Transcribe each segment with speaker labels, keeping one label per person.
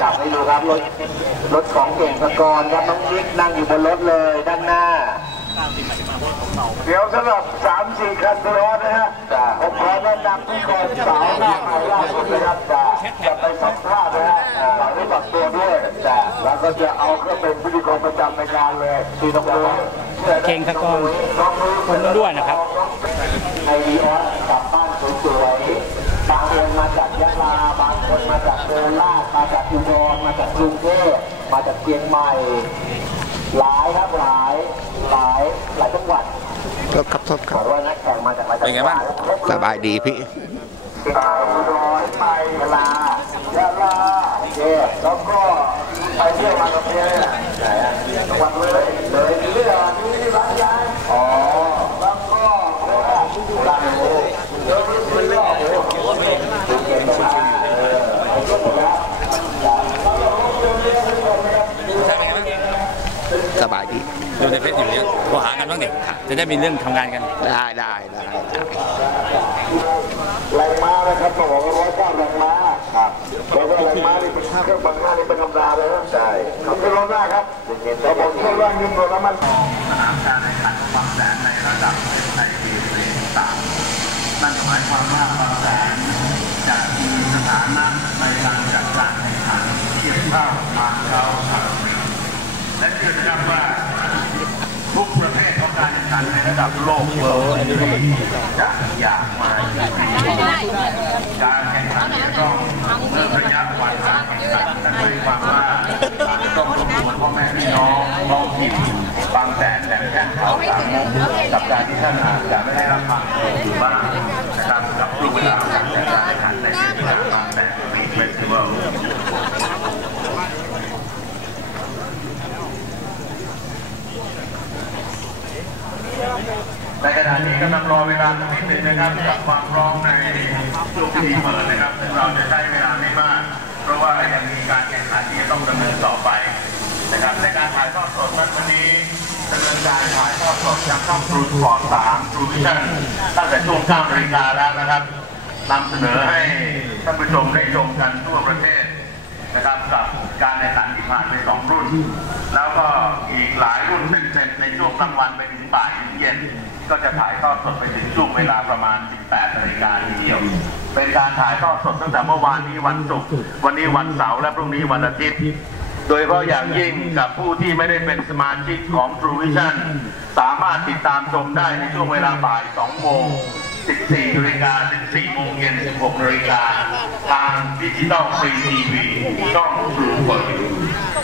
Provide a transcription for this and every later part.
Speaker 1: จับให้ดูครับรถรถของเก่งสกรครับน้องนิกนั่งอยู่บนรถเลยด้านหน้า
Speaker 2: เดี๋ยวสำหรับสามสี่คันรอนะฮะ
Speaker 1: จ้ะ
Speaker 2: ผมขอแนะนำที่ก่อนสาวหน้าใหม่ล่าสุดนะครับจะจะไปสัมภาษณ์นะฮะฝากได้ตัดตัวด้วย
Speaker 1: จ้ะ
Speaker 2: แล้วก็จะเอาเข้าเป็นพิธีกรประจำในงานเลย
Speaker 1: คือน้องนุ้ย
Speaker 3: เก่งตะกอน
Speaker 2: น้องนุ้ย
Speaker 3: คนด้วนนะครับ
Speaker 1: ไอวีออสกลับบ้านสวยๆบางคนมาจากยะลาบางคน มาจากโคราชมาจากอุดรมาจากกรุงเทพมาจากเชียงใหม่ หลายครับหลายหลายหลายจังหวัด
Speaker 4: โทษครับโทษค
Speaker 1: บ
Speaker 4: รั
Speaker 1: อบกว่านักแข่งมาจากหลายจังหวัด
Speaker 5: เป็นไงบ้าง
Speaker 4: สบายดีพี่
Speaker 2: ไปอุดรไป
Speaker 1: ยะลายะ
Speaker 2: ลาเย่แล้วก็ไปเที่ยวมากับเมียเนี่ยจังหวัดเลยเลยเรื่องนี้ที่ร้านยายอ๋อแล้วก็โคราชโคราชโอ้เดี๋ยวนี้คุยว่าโอ้โหเก่งมากเออผมก็หมดแล้ว
Speaker 4: สบายดี
Speaker 5: ดูในเฟซอยู่เนี่ยโทรหากันบ้างดิ จะได้มีเรื่องทำงานกัน
Speaker 4: ได้ได้ได้
Speaker 2: แรงม้านะครับต้องบอกว่าร้อยเก้าแรงม้าครับแต่ว่าแรงม้านี่เป็นเครื่องบังหน้านี่เป็นธรรมดาเลยนะใช่เขาเป็นรถหน้าครับแต่ผมเครื่องร่างยิ่งกว่าน้ำมับในปีสี่สาม
Speaker 6: นั่นหมายความว่าบางแสนจะมีสถานะในการจัดการแข่งขันเทียบเท่ามาเก๊าครับและเชื่อนะครับว่าทุกประเภทของ การแข่งขันในระดับโลกเวิลด์จะอยากมาการแข่งขันจะต้องเมื่อระยะวันการแข่งขันนั่นหมายความว่าต้องรบกวนพ่อแม่พี่น้องท้องถิ่นบางแสนแหลมแค่เขาสามมุกกับการที่ท่านอาจจะไม่ได้รับฟังอยู่บ้างนะครับกับรูปแบบการแข่งขันในเทศกาบางแสนปีเฟสติวัล ในข ณะนี้กำลังรอเวลาสักนิดหนึ่งนะครับกับความพร้อมในช่วงพิธีเปิดนะครับซึ่งเราจะใช้เวลาไม่มาก เพราะว่ายังมีการแข่งขันที่จะต้องดำเนินต่อไปนะครับในการถ่ายทอดสดนั้นวันนี้ดำเนินการถ่ายทอดสดจากช่องทรูสปอร์ต3ทรูวิชั่นตั้งแต่ช่วง9นาฬิกาแล้วนะครับนำเสนอให้ท่านผู้ชมได้ชมกันทั่วประเทศ นะครับกับการแข่งขันที่ผ่านไปสองรุ่น แล้วก็อีกหลายรุ่นเต็มๆในช่วงกลางวันไปถึงบ่ายถึงเย็น ก็จะถ่ายทอดสดไปถึงช่วงเวลาประมาณ 18นาฬิกาทีเดียว เป็นการถ่ายทอดสดตั้งแต่เมื่อวานนี้วันศุกร์วันนี้วันเสาร์และพรุ่งนี้วันอาทิตย์โดยเฉพาะอย่างยิ่งกับผู้ที่ไม่ได้เป็นสมาชิกของ True Vision สามารถติดตามชมได้ในช่วงเวลาบ่าย 2 โมง 14นาฬิกาถึง4โมงเย็น16นาฬิกาทางดิจิตอลฟรีทีวีช่อง True เปิดอยู่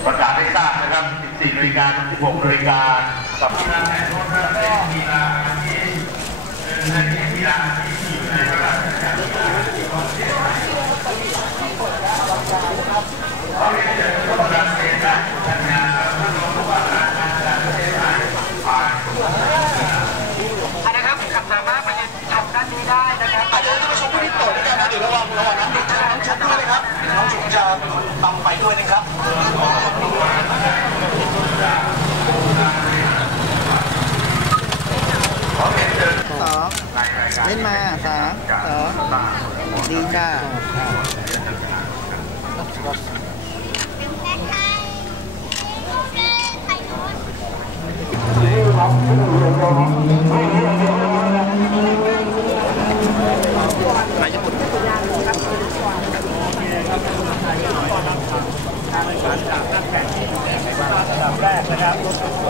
Speaker 6: ประกาศให้ทราบนะครับ 14นาฬิกาถึง16นาฬิกากับกีฬาแห่งรถและเป็นกีฬาที่เป็นกีฬาที่อยู่ในระดับเขาเรียนเชิญทุกท่านเรียนได้ทำงานแล้วก็รู้ว่าการงานการประเทศไทยผ่าน
Speaker 7: นะครับขับสามารถไปขับด้านนี้ได้นะครับ
Speaker 8: อาจจะท่านผู้ชมผู้ที่โปรดด้วยกันนะเดี๋ยวระวังระวังน้ำเด็กนะน้องชุบด้วยนะครับน้องชุบจะนำไปด้วยนะครับ
Speaker 4: สองเล่นมาสามสองดีจ้า
Speaker 6: แรกนะครับ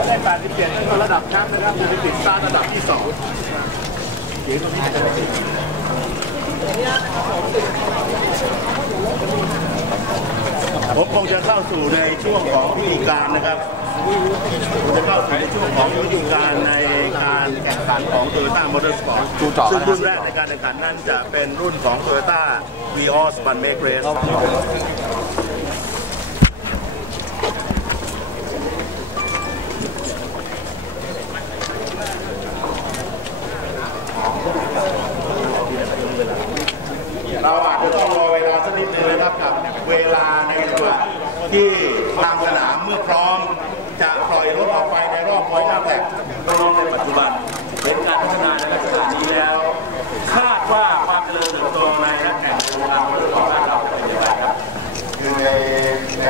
Speaker 6: ได้แปดสิบเจ็ดก็ระดับแชมป์นะครับอยู่ในติดสตาร์ระดับที่สองผมคงจะเข้าสู่ในช่วงของพิธีการนะครับผมจะเข้าสู่ในช่วงของพิธีการในการแข่งขันของ Toyota Motorsport ซึ่งรุ่นแรกในการแข่งขันนั้นจะเป็นรุ่นของ Toyota Vios One Make Race เราอาจ จะต้องรอเวลาสักนิดนึงนะครับกับเวลาในส่วนที่ทางสนามเมื่อพร้อม จะปล่อยรถออกไปในรอบพอยต์หน้าแท็กในปัจจุบันเป็นการพัฒนาในลักษณะนี้แล้ว คาดว่าความเจริญเติบโตในนักแข่งโรงงานมอเตอร์สปอร์ตบ้านเราเป็นอย่างไรครับ
Speaker 2: คือในใน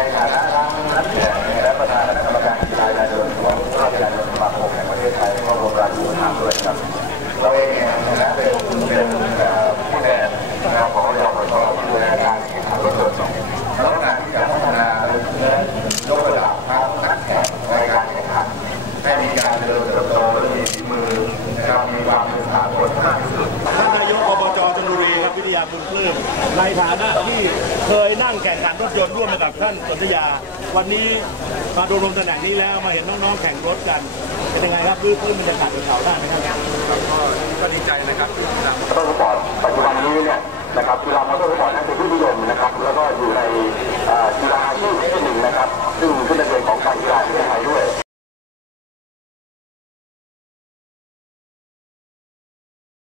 Speaker 6: ปลื้ม ในฐานะที่เคยนั่งแข่งขันรถยนต์ร่วมกับท่านสนธยา วันนี้มาดูรวมตำแหน่งนี้แล้วมาเห็นน้องๆแข่งรถกันเป็นยังไงครับปลื้มปลื้มบรรยากาศบนเขาได้ไหมครับ
Speaker 9: มอเตอร์สปอร์ตปัจจุบันนี้เนี่ยนะครับกีฬามอเตอร์สปอร์ตนั้น